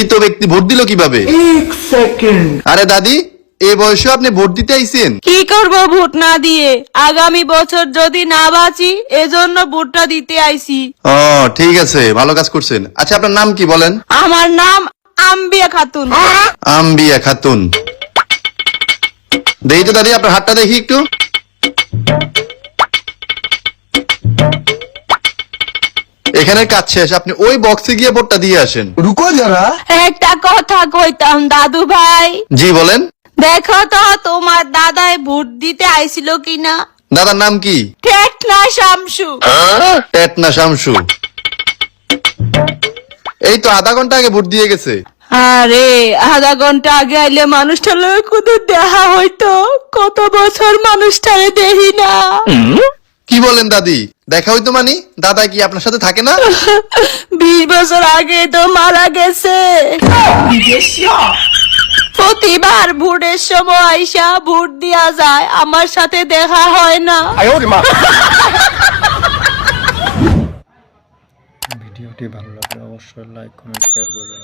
মৃত ব্যক্তি ভোট দিল কিভাবে? আরে দাদি, এই বয়সে আপনি ভোট দিতে আইছেন? কি করব ভোট না দিয়ে? আগামী বছর যদি না বাঁচি এজন্য ভোটটা দিতে আইছি। ও ঠিক আছে, ভালো কাজ করছেন। আচ্ছা আপনার নাম কি বলেন? আমার নাম আম্বিয়া খাতুন। আম্বিয়া খাতুন। দেখি তো দাদি, আপনার হাতটা দেখি একটু। এখানে কাজ শেষ, আপনি ওই বক্সে গিয়ে ভোটটা দিয়ে আসেন। रुको जरा। একটা কথা কইতাম দাদু ভাই, জি বলেন। দেখো তো তোমার দাদাই ভোট দিতে আইছিল কিনা। দাদার নাম কি? টেকনা শামসু। টেটনা শামসু। এই তো আধা ঘন্টা আগে ভোট দিয়ে গেছে। আরে আধা ঘন্টা আগে আইলে মানুষটা লয় কুদু দেখা হইতো, কত বছর মানুষটারে দেখি না। কি বলেন দাদি, দেখা হইতো মানি? দাদা কি আপনার সাথে থাকে না? 20 বছর আগে তো মারা গেছে। প্রতিবার ভোটের সময় আইসা ভোট দিয়া যায়, আমার সাথে দেখা হয় না। ভিডিওটি ভালো লাগলে অবশ্যই লাইক কমেন্ট শেয়ার করবেন।